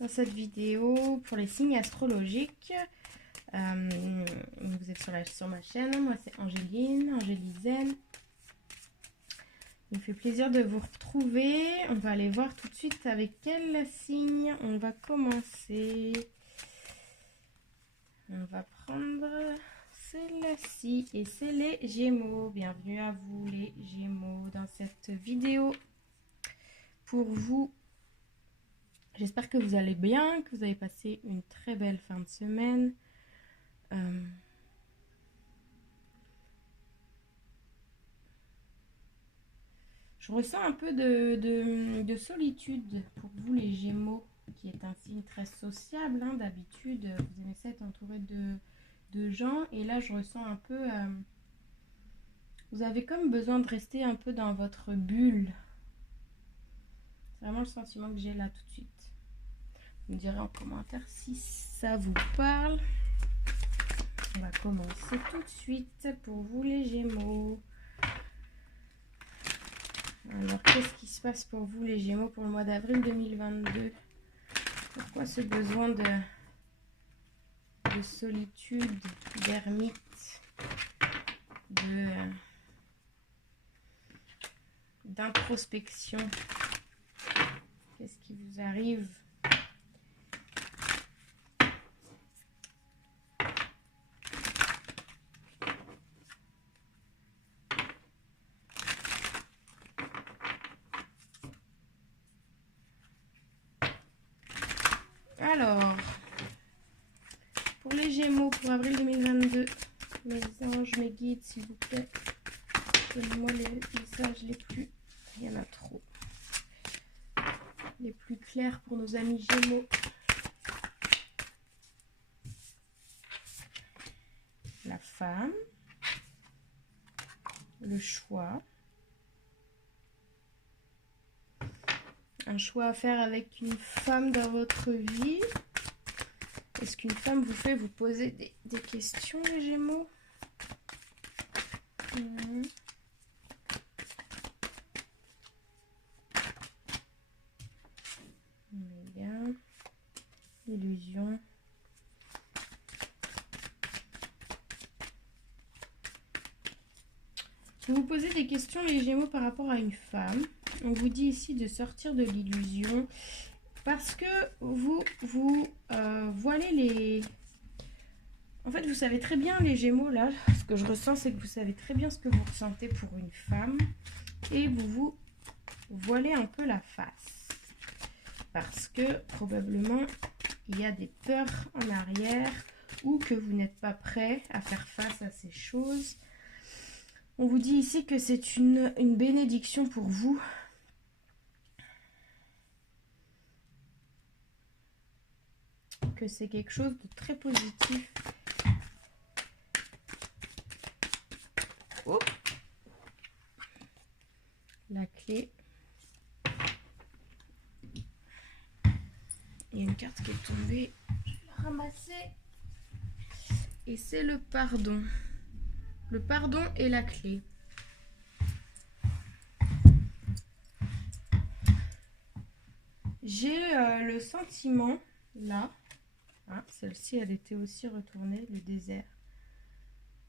dans cette vidéo pour les signes astrologiques. Vous êtes sur ma chaîne, moi c'est Angéline, Angélizen. Il me fait plaisir de vous retrouver. On va aller voir tout de suite avec quel signe on va commencer. On va prendre celle-ci et c'est les Gémeaux. Bienvenue à vous les Gémeaux dans cette vidéo. Pour vous, j'espère que vous allez bien, que vous avez passé une très belle fin de semaine. Je ressens un peu de solitude pour vous les Gémeaux, qui est un signe très sociable. D'habitude, vous aimez ça être entouré de gens. Et là, je ressens un peu... vous avez comme besoin de rester un peu dans votre bulle. C'est vraiment le sentiment que j'ai là tout de suite. Vous me direz en commentaire si ça vous parle. On va commencer tout de suite pour vous les Gémeaux. Alors, qu'est-ce qui se passe pour vous les Gémeaux pour le mois d'avril 2022? Pourquoi ce besoin de solitude, d'ermite, d'introspection? Qu'est-ce qui vous arrive? Alors, pour les Gémeaux, pour avril 2022, mes anges, mes guides, s'il vous plaît, donnez-moi les messages les plus... Il y en a trop. Les plus clairs pour nos amis Gémeaux. La femme. Le choix. Un choix à faire avec une femme dans votre vie. Est-ce qu'une femme vous fait vous poser des questions, les Gémeaux? On est bien. Illusion. Vous vous posez des questions, les Gémeaux, par rapport à une femme. On vous dit ici de sortir de l'illusion parce que vous voilez les... En fait, vous savez très bien, les Gémeaux, là, ce que je ressens, c'est que vous savez très bien ce que vous ressentez pour une femme et vous voilez un peu la face parce que probablement il y a des peurs en arrière ou que vous n'êtes pas prêt à faire face à ces choses. On vous dit ici que c'est une bénédiction pour vous. Que c'est quelque chose de très positif. Oh. La clé. Il y a une carte qui est tombée. Je vais la ramasser. Et c'est le pardon. Le pardon et la clé. J'ai le sentiment, là, celle-ci elle était aussi retournée, le désert.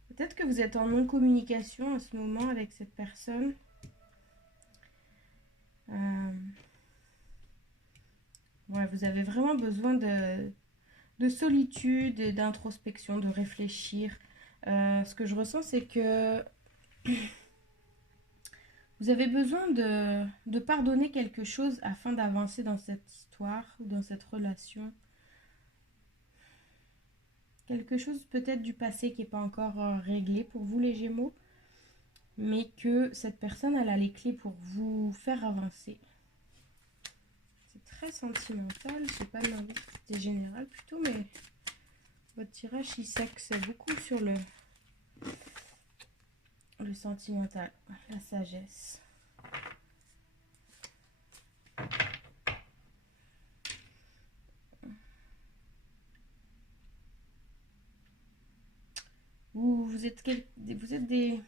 Peut-être que vous êtes en non-communication à ce moment avec cette personne. Ouais, vous avez vraiment besoin de solitude et d'introspection, de réfléchir. Ce que je ressens, c'est que vous avez besoin de pardonner quelque chose afin d'avancer dans cette histoire ou dans cette relation. Quelque chose peut-être du passé qui n'est pas encore réglé pour vous les Gémeaux, mais que cette personne elle a les clés pour vous faire avancer. C'est très sentimental, je n'ai pas demandé si c'était général plutôt, mais votre tirage il s'axe beaucoup sur le sentimental, la sagesse. Vous êtes des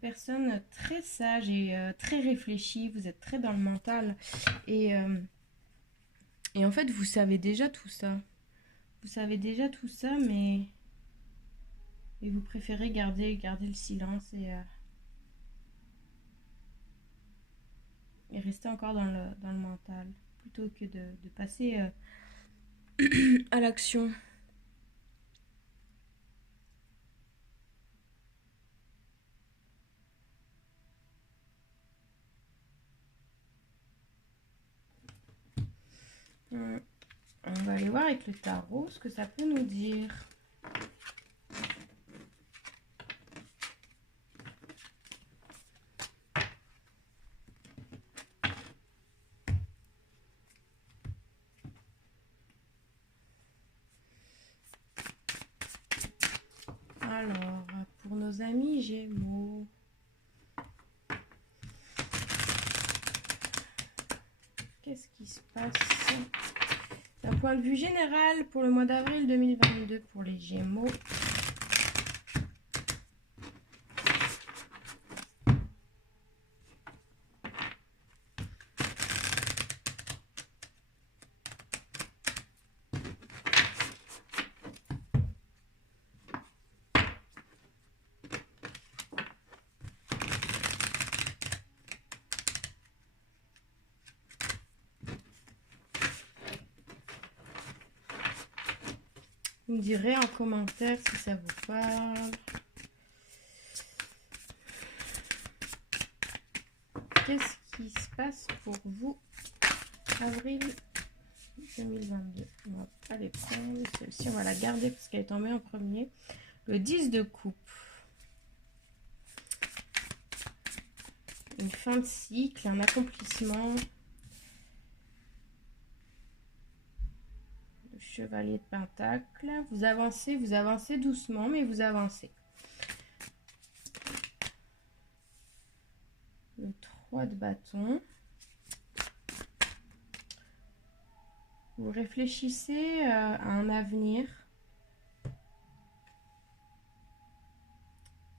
personnes très sages et très réfléchies. Vous êtes très dans le mental. Et Et en fait, vous savez déjà tout ça. Vous savez déjà tout ça, mais... Et vous préférez garder le silence et rester encore dans le mental, plutôt que de passer à l'action. On va aller voir avec le tarot ce que ça peut nous dire. Alors, pour nos amis Gémeaux, qu'est-ce qui se passe d'un point de vue général pour le mois d'avril 2022 pour les Gémeaux? Vous me direz en commentaire si ça vous parle. Qu'est-ce qui se passe pour vous, avril 2022? On va pas les prendre. Celle-ci, on va la garder parce qu'elle est tombée en premier. Le 10 de coupe. Une fin de cycle, un accomplissement. Le chevalier de pentacle. Vous avancez doucement, mais vous avancez. Le 3 de bâton. Vous réfléchissez à un avenir.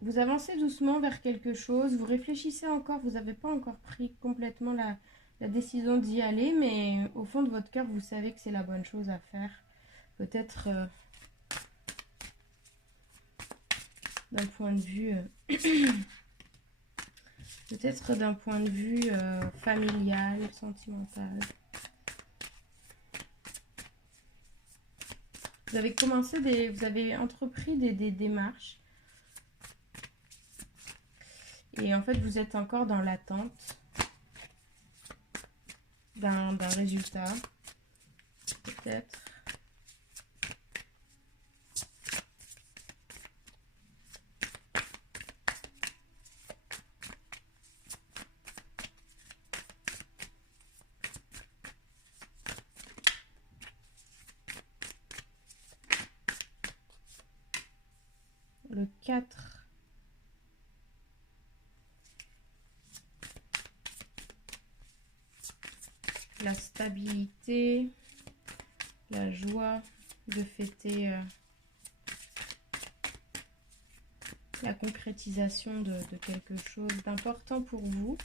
Vous avancez doucement vers quelque chose. Vous réfléchissez encore. Vous n'avez pas encore pris complètement la décision d'y aller. Mais au fond de votre cœur, vous savez que c'est la bonne chose à faire. Peut-être d'un point de vue... peut-être d'un point de vue familial, sentimental. Vous avez vous avez entrepris des démarches. Et en fait, vous êtes encore dans l'attente d'un résultat. Peut-être. Le 4. La stabilité, la joie de fêter la concrétisation de quelque chose d'important pour vous.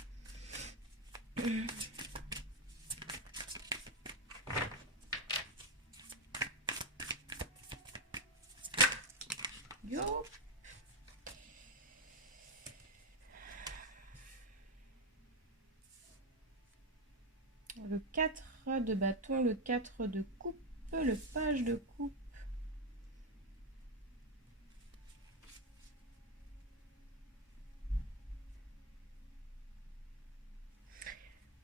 Yo. Le 4 de bâton, le 4 de coupe, le page de coupe.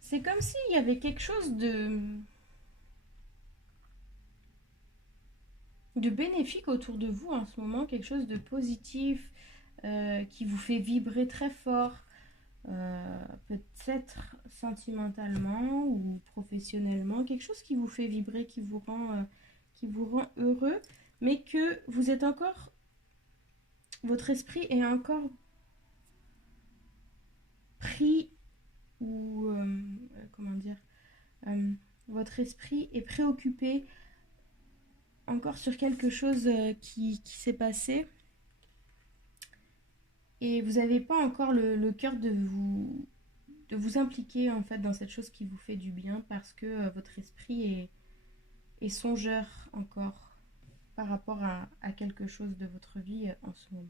C'est comme s'il y avait quelque chose de bénéfique autour de vous en ce moment, quelque chose de positif qui vous fait vibrer très fort, peut-être sentimentalement ou professionnellement, quelque chose qui vous fait vibrer, qui vous rend heureux, mais que vous êtes encore, votre esprit est encore pris ou comment dire, votre esprit est préoccupé encore sur quelque chose qui s'est passé et vous n'avez pas encore le cœur de vous impliquer en fait dans cette chose qui vous fait du bien parce que votre esprit et songeur encore par rapport à quelque chose de votre vie en ce moment.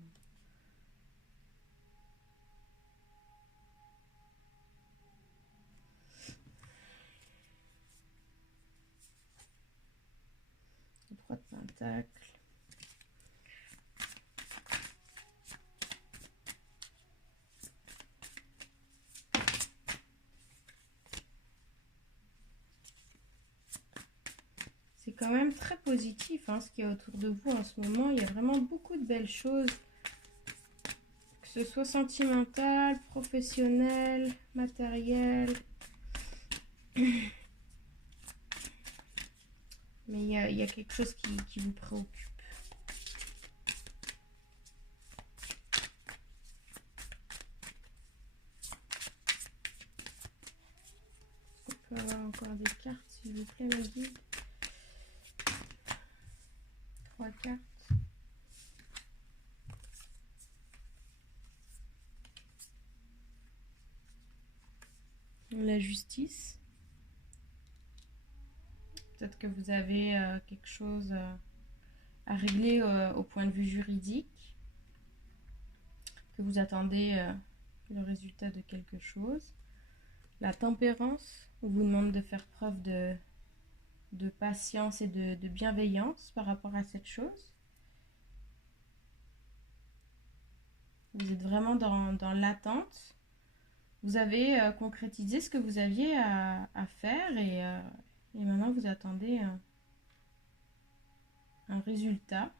Le 3 de Pentacle. C'est quand même très positif hein, ce qu'il y a autour de vous en ce moment. Il y a vraiment beaucoup de belles choses. Que ce soit sentimental, professionnel, matériel. Mais il y a quelque chose qui vous préoccupe. On peut avoir encore des cartes, s'il vous plaît, ma guide. 3 cartes. La justice. Peut-être que vous avez quelque chose à régler au point de vue juridique. Que vous attendez le résultat de quelque chose. La tempérance, on vous demande de faire preuve de patience et de bienveillance par rapport à cette chose. Vous êtes vraiment dans l'attente. Vous avez concrétisé ce que vous aviez à faire et maintenant vous attendez un résultat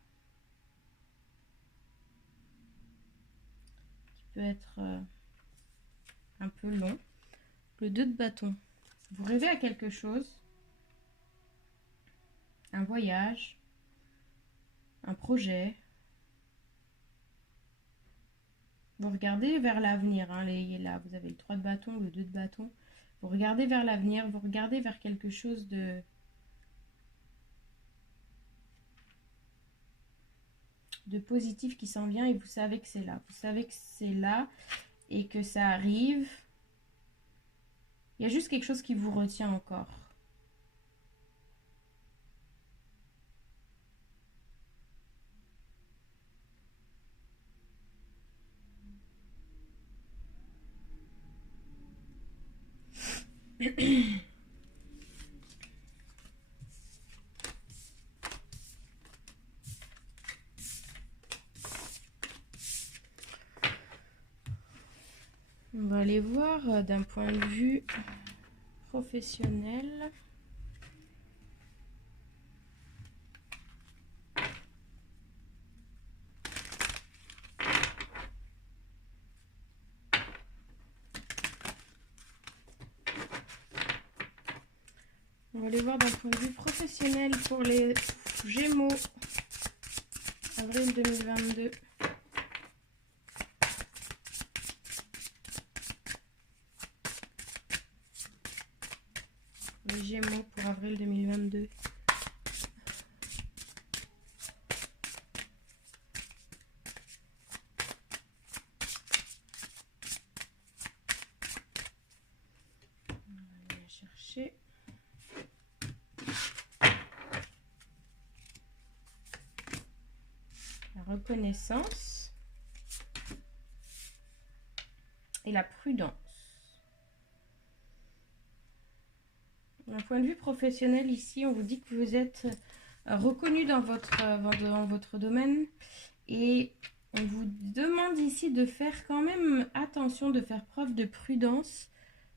qui peut être un peu long. Le 2 de bâton. Vous rêvez à quelque chose, un voyage, un projet. Vous regardez vers l'avenir. Hein, là, vous avez le 3 de bâton, le 2 de bâton. Vous regardez vers l'avenir, vous regardez vers quelque chose de positif qui s'en vient et vous savez que c'est là. Vous savez que c'est là et que ça arrive. Il y a juste quelque chose qui vous retient encore. On va aller voir d'un point de vue professionnel. On va aller voir d'un point de vue professionnel pour les Gémeaux, avril 2022. Les Gémeaux pour avril 2022. On va aller chercher. La reconnaissance et la prudence. D'un point de vue professionnel, ici, on vous dit que vous êtes reconnu dans votre domaine et on vous demande ici de faire quand même attention, de faire preuve de prudence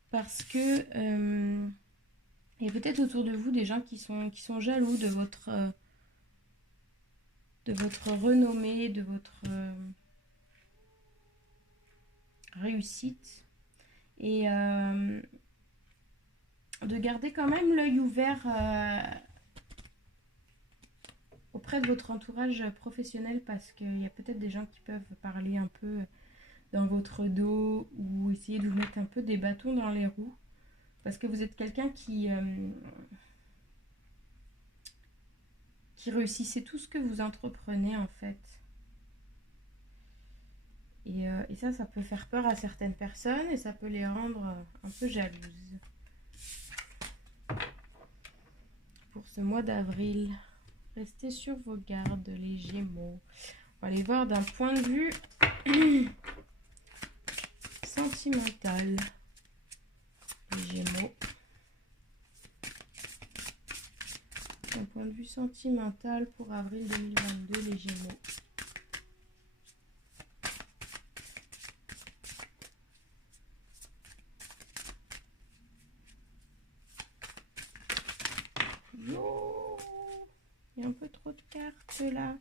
parce que il y a peut-être autour de vous des gens qui sont jaloux de votre renommée, de votre réussite et de garder quand même l'œil ouvert auprès de votre entourage professionnel parce qu'il y a peut-être des gens qui peuvent parler un peu dans votre dos ou essayer de vous mettre un peu des bâtons dans les roues parce que vous êtes quelqu'un qui réussissez tout ce que vous entreprenez en fait. Et ça peut faire peur à certaines personnes et ça peut les rendre un peu jalouses. Pour ce mois d'avril. Restez sur vos gardes, les Gémeaux. On va aller voir d'un point de vue sentimental. Les Gémeaux. D'un point de vue sentimental pour avril 2022, les Gémeaux. Yo, il y a un peu trop de cartes là.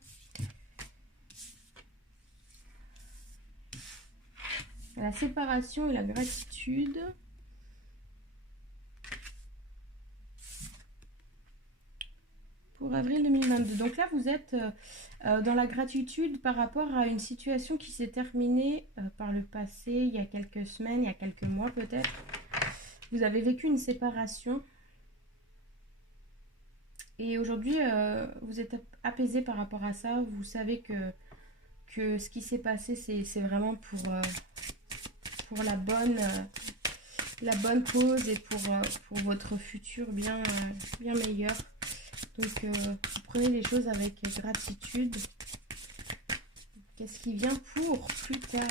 La séparation et la gratitude. Pour avril 2022. Donc là, vous êtes dans la gratitude par rapport à une situation qui s'est terminée par le passé, il y a quelques semaines, il y a quelques mois peut-être. Vous avez vécu une séparation. Et aujourd'hui, vous êtes apaisé par rapport à ça. Vous savez que ce qui s'est passé, c'est vraiment pour la bonne cause et pour votre futur bien meilleur. Donc, vous prenez les choses avec gratitude. Qu'est-ce qui vient pour plus tard?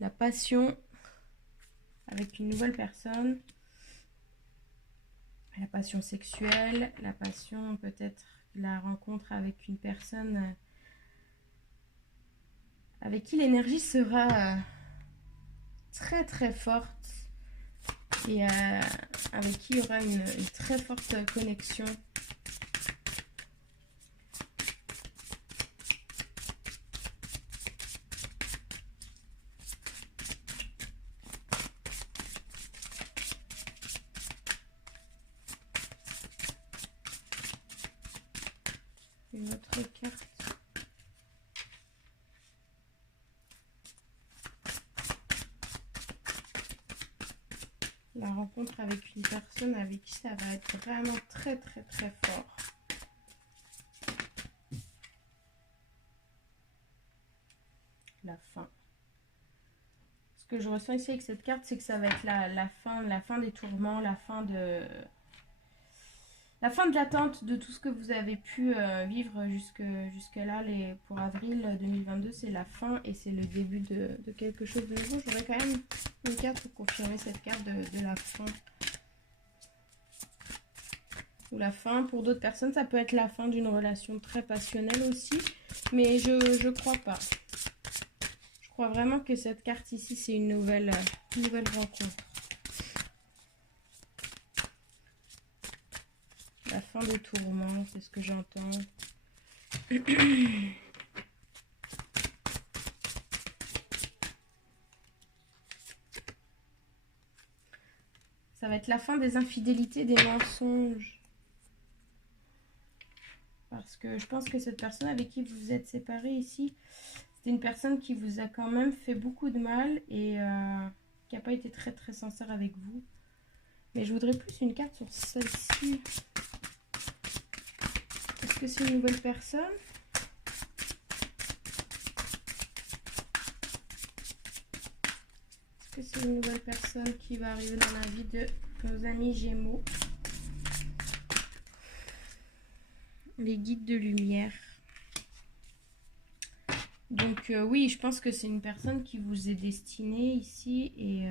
La passion avec une nouvelle personne. La passion sexuelle. La passion peut-être la rencontre avec une personne avec qui l'énergie sera très très forte. Et avec qui il y aura une très forte connexion. Une autre carte. La rencontre avec une personne avec qui ça va être vraiment très très très fort. La fin. Ce que je ressens ici avec cette carte, c'est que ça va être la fin des tourments, la fin de l'attente de tout ce que vous avez pu vivre jusque-là. Pour avril 2022, c'est la fin et c'est le début de quelque chose de nouveau. J'aurais quand même une carte pour confirmer cette carte de la fin. Ou la fin, pour d'autres personnes, ça peut être la fin d'une relation très passionnelle aussi. Mais je crois pas. Je crois vraiment que cette carte ici, c'est une nouvelle rencontre. La fin des tourments, c'est ce que j'entends. Ça va être la fin des infidélités, des mensonges. Parce que je pense que cette personne avec qui vous vous êtes séparés ici, c'était une personne qui vous a quand même fait beaucoup de mal et qui n'a pas été très très sincère avec vous. Mais je voudrais plus une carte sur celle-ci. Est-ce que c'est une nouvelle personne? Est-ce que c'est une nouvelle personne qui va arriver dans la vie de nos amis Gémeaux? Les guides de lumière. Donc oui, je pense que c'est une personne qui vous est destinée ici et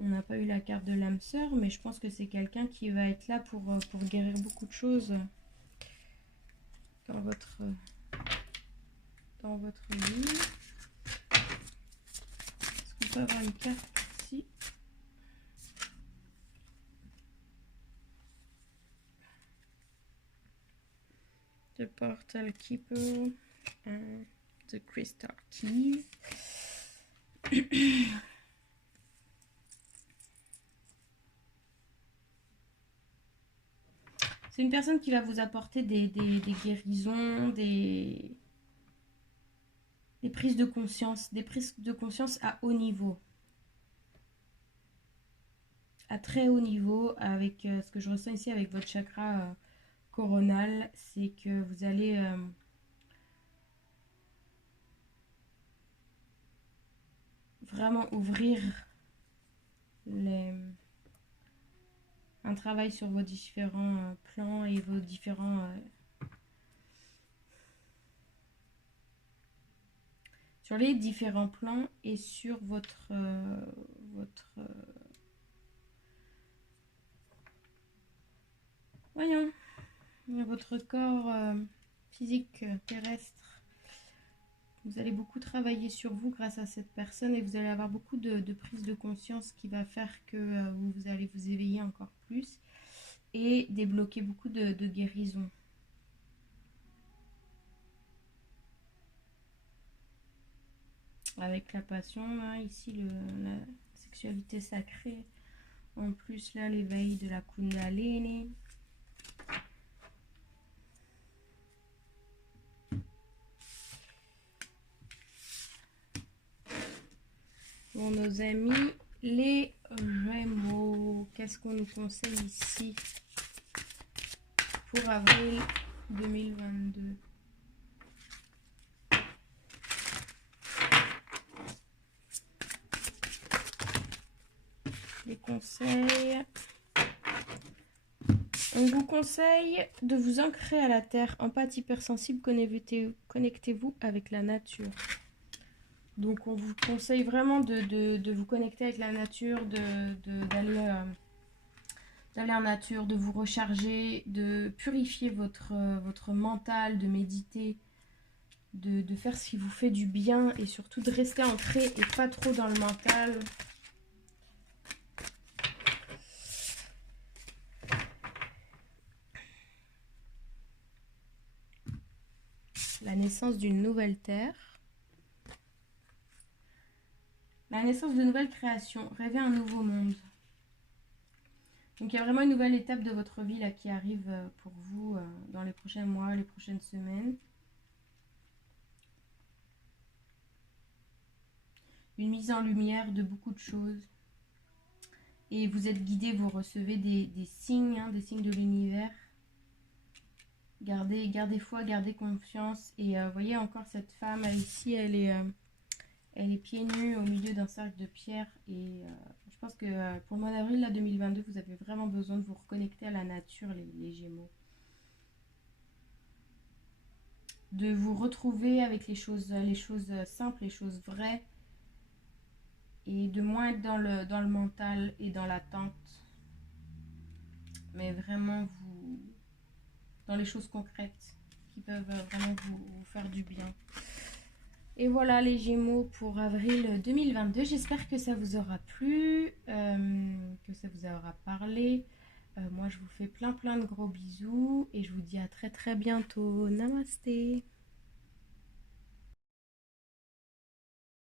on n'a pas eu la carte de l'âme sœur, mais je pense que c'est quelqu'un qui va être là pour guérir beaucoup de choses dans votre vie. Est-ce qu'on peut avoir une carte ici? The Portal Keeper and the Crystal Keys. C'est une personne qui va vous apporter des guérisons, des prises de conscience, à haut niveau. À très haut niveau, avec ce que je ressens ici avec votre chakra coronal, c'est que vous allez vraiment ouvrir un travail sur vos différents plans et vos différents... sur les différents plans et sur votre... voyons, votre corps physique terrestre. Vous allez beaucoup travailler sur vous grâce à cette personne et vous allez avoir beaucoup de prise de conscience qui va faire que vous allez vous éveiller encore plus et débloquer beaucoup de guérison. Avec la passion, là, ici, la sexualité sacrée. En plus, là, l'éveil de la Kundalini. Bon, nos amis, les Gémeaux, qu'est-ce qu'on nous conseille ici pour avril 2022? Les conseils. On vous conseille de vous ancrer à la terre, empathie hypersensible, connectez-vous avec la nature. Donc on vous conseille vraiment de vous connecter avec la nature, d'aller en nature, de vous recharger, de purifier votre mental, de méditer, de faire ce qui vous fait du bien et surtout de rester ancré et pas trop dans le mental. La naissance d'une nouvelle terre. La naissance de nouvelles créations. Rêver un nouveau monde. Donc il y a vraiment une nouvelle étape de votre vie là qui arrive pour vous dans les prochains mois, les prochaines semaines. Une mise en lumière de beaucoup de choses. Et vous êtes guidé, vous recevez des signes, des signes de l'univers. Gardez foi, gardez confiance. Et voyez encore cette femme ici, elle est pieds nus au milieu d'un cercle de pierre. Et je pense que pour le mois d'avril 2022, vous avez vraiment besoin de vous reconnecter à la nature, les Gémeaux. De vous retrouver avec les choses simples, les choses vraies. Et de moins être dans le mental et dans l'attente. Mais vraiment dans les choses concrètes qui peuvent vraiment vous faire du bien. Et voilà les Gémeaux pour avril 2022. J'espère que ça vous aura plu, que ça vous aura parlé. Moi, je vous fais plein de gros bisous et je vous dis à très bientôt. Namasté.